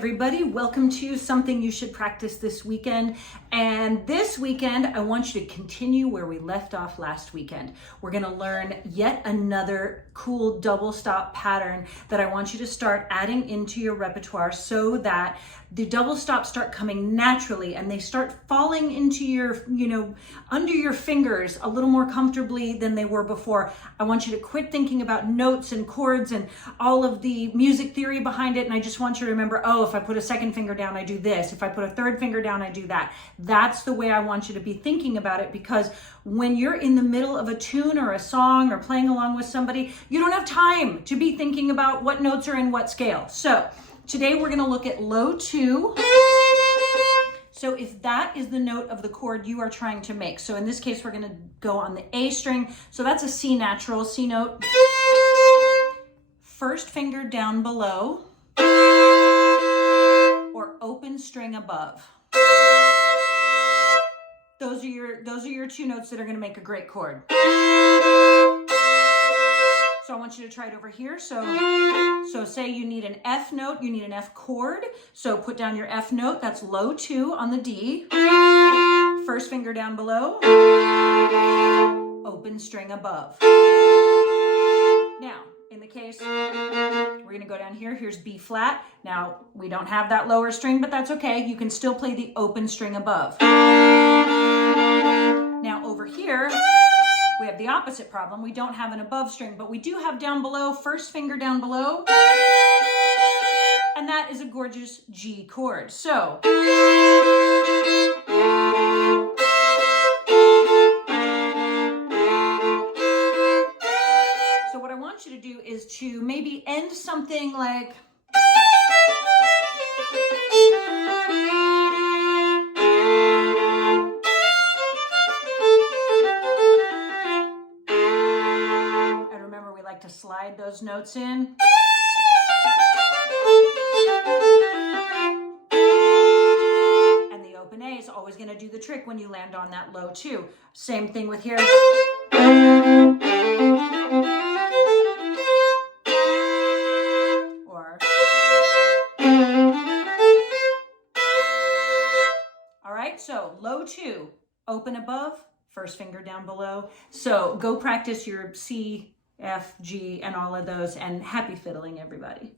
everybody, welcome to Something You Should Practice This Weekend. And this weekend, I want you to continue where we left off last weekend. We're gonna learn yet another cool double stop pattern that I want you to start adding into your repertoire so that the double stops start coming naturally and they start falling into your, under your fingers a little more comfortably than they were before. I want you to quit thinking about notes and chords and all of the music theory behind it. And I just want you to remember, oh, if I put a second finger down, I do this. If I put a third finger down, I do that. That's the way I want you to be thinking about it, because when you're in the middle of a tune or a song or playing along with somebody, you don't have time to be thinking about what notes are in what scale. So today we're going to look at low 2. So if that is the note of the chord you are trying to make. So in this case, we're going to go on the A string. So that's a C natural, C note. First finger down below or open string above. Those are your two notes that are going to make a great chord. So I want you to try it over here. So say you need an F note, you need an F chord. So put down your F note, that's low 2 on the D. First finger down below, open string above. Now, in the case, we're gonna go down here, here's B flat. Now, we don't have that lower string, but that's okay. You can still play the open string above. Now over here, we have the opposite problem. We don't have an above string, but we do have down below, first finger down below, and that is a gorgeous G chord. So what I want you to do is to maybe end something like, to slide those notes in. And the open A is always going to do the trick when you land on that low 2. Same thing with here. Or. All right, so low 2, open above, first finger down below. So go practice your C, F, G, and all of those, and happy fiddling, everybody.